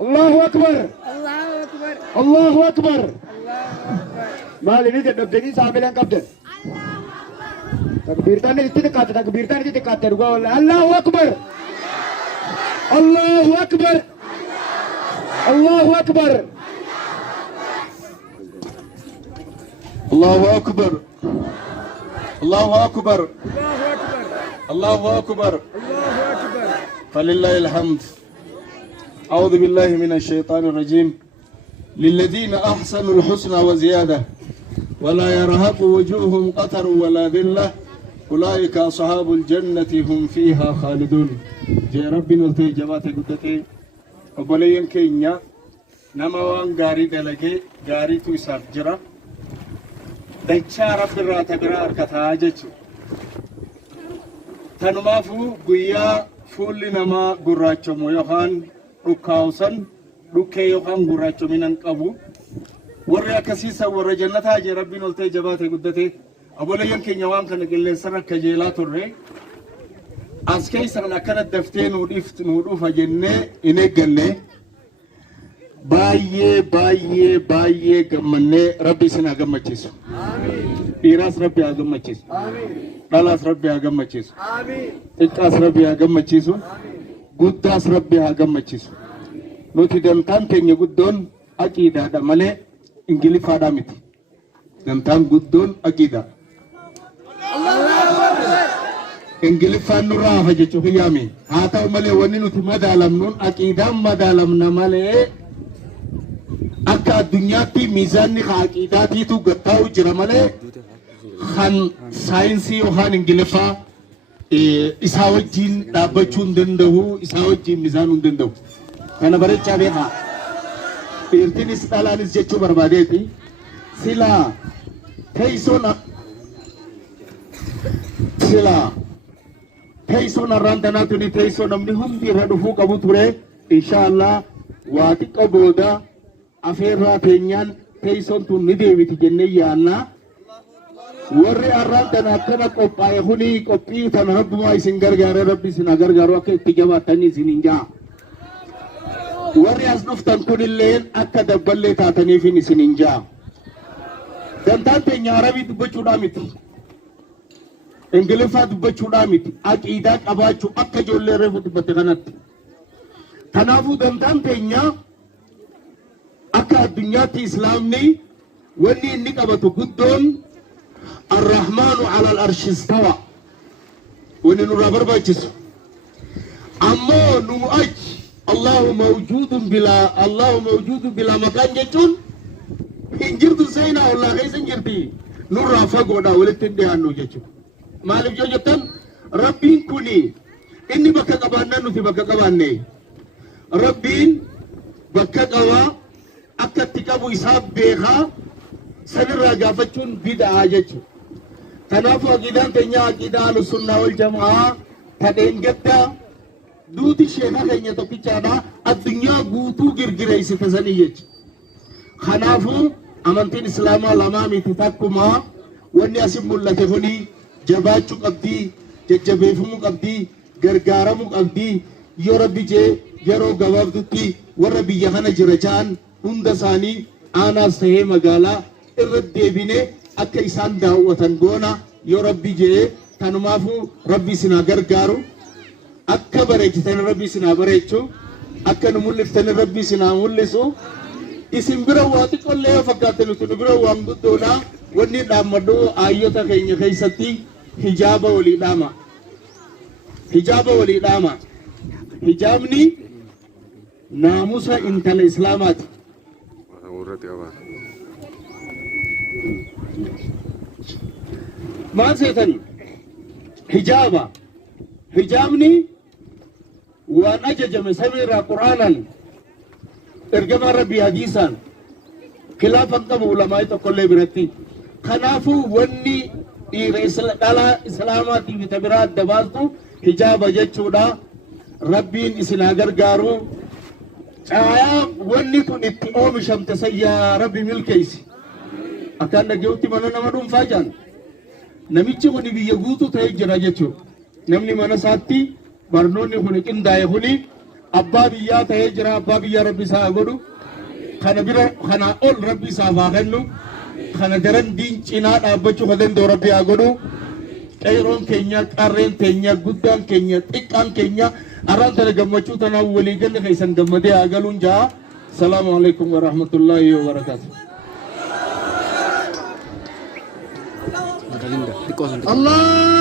الله أكبر الله أكبر الله أكبر الله أكبر ما لي نيجي نبدأ سامبلان كابتن تكبير تاني تتكات تكبير تاني تتكات تقول الله أكبر الله أكبر الله أكبر الله أكبر الله أكبر الله الله أكبر أكبر الله أكبر فلله الحمد. أعوذ بالله من الشيطان الرجيم. للذين أحسنوا الحسنى وزيادة ولا يرهق وجوههم قتر ولا ذلة أولئك أصحاب الجنة هم فيها خالدون. جاء ربي نلتي جبات قدتي وبلين كينيا نما وان غاري دلقي غاري تو إساف جرا دچا رب الرات برا أركتا جيچو تنمافو قويا فول نما قراچمو يوخان ركاوسن ركي يوخان قراچو منن قبو ورّا كسيسا ورّا جنتا جاء ربي نلتي جبات قدتي أبولين كينيا وان كان قلن سرك كجيلات الرئي أسكي سرنا كانت دفتين ودفت نودوفا جنة إنه قلن باية قمنا ربي سنا قمتشيسو إيراس ربي قمتشيسو دالاس ربي قمتشيسو إكاس ربي قمتشيسو قداس ربي قمتشيسو نوتي دمتان كينيا قدون أكيدا دمالي إنجلي فادامتي دمتان قدون أكيدا Ingiliffaan nurraa hafa jechuuf yaami. Haa ta'u malee wanni nuti madaalamnuun aqiidaan madaalamna malee akka addunyaatti miizaanni aqiidaatiitu gattaa'u jira malee kan saayinsii yookaan Ingiliffaa isaa wajjin dhaabbachuu hin danda'u, isaa wajjin miizaanuu hin danda'u. Kana bareechaa beekaa. Dhiirtinis dhalaanis jechuu barbaadeeti. Silaa teessoon arraantanaa tuni teessoo namni hundi irra dhufuu qabu ture. Inshaallah waa xiqqoo booda afeerraa teenyaan teessoon tun ni deebiti jennee yaannaa. Warri arraantana akkana qophaa'e kuni qophii tana rabbumaa isin gargaare rabbi isin gargaaru akka itti jabaattanii isin hin jaa. Warri as dhuftan kunillee akka dabballee taataniifin isin hin jaa. Dantaan teenya arabii dubbachuudhaa miti. Ingiliffaa dubbachuudhaa miti. Aqiidaa qabaachuu akka ijoollee reefu dubbatte kanatti. Kanaafuu dantaan teenya akka addunyaatti islaamni wanni inni qabatu guddoon الرحمن على العرش استوى وننرى برباجس أما نمؤج الله موجود بلا مكان جتون هنجرت سينا والله غيس هنجرتي نرى فقونا ولتندي عنه جتون مالك جو جتن ربين كوني إني بكا قبانا نثي بكا قباني ربين بكا قبا أكا تكابو إساب بيخا سنرى قافتون بدعا جتون تنافو عقيدان تنيا عقيدان السنة والجماعة تدين جدا دوتي شيخا كينيا توكيشانا الدنيا قوتو غرغري ستزنيج خنافو أمانتين إسلاما لمامي تتاكما واني أسم ملتي هني جباچو قبدي ججبيفمو قبدي غرغارمو قبدي يو ربي جي يرو غوابدوتي وربي يخانا جرجان هندساني آنا سهي مغالا irratti deebine akka isaan daawwatan goona yoo rabbi jee tanumaafu rabbi isin gargaaru akka bareechitan rabbi isin bareechu akka nu mul'iftan rabbi isin mul'isu isin bira waa xiqqollee fakkaatan nuti bira waan guddoodha wanni dhaammadhu ayyota keenya keessatti hijaaba walii dhaama hijaabni naamusa intala islaamaati. ما سيتني حجابني وانا جمع سميرا قرانا ارجم ربي حديثا خلافا قبل علماء تقول برتي خنافو وني اسلاماتي في تبرات دبالتو حجاب جچودا ربين اسنا غرغارو چايا وني تو نتيوم شمت سيا ربي ملكيسي akan nageuti mana nama dum fajan namichi kuni biyya guutu ta'e jira jechuudha namni mana saatti barnoonni kuni qindaa'e kuni abbaa biyyaa ta'ee jira abbaa biyyaa rabbi isaa godhu kana bira kana ol rabbi isaa haa kennu kana daran diin cinaa dhaabbachuu kan danda'u rabbi haa godhu qeeroon keenya qarreen keenya guddaan keenya xiqqaan keenya arraan tana gammachuu tana walii galle keessan gammadee haa galuun jaa salaamu alaikum wa rahmatullahi wa barakatuh Allah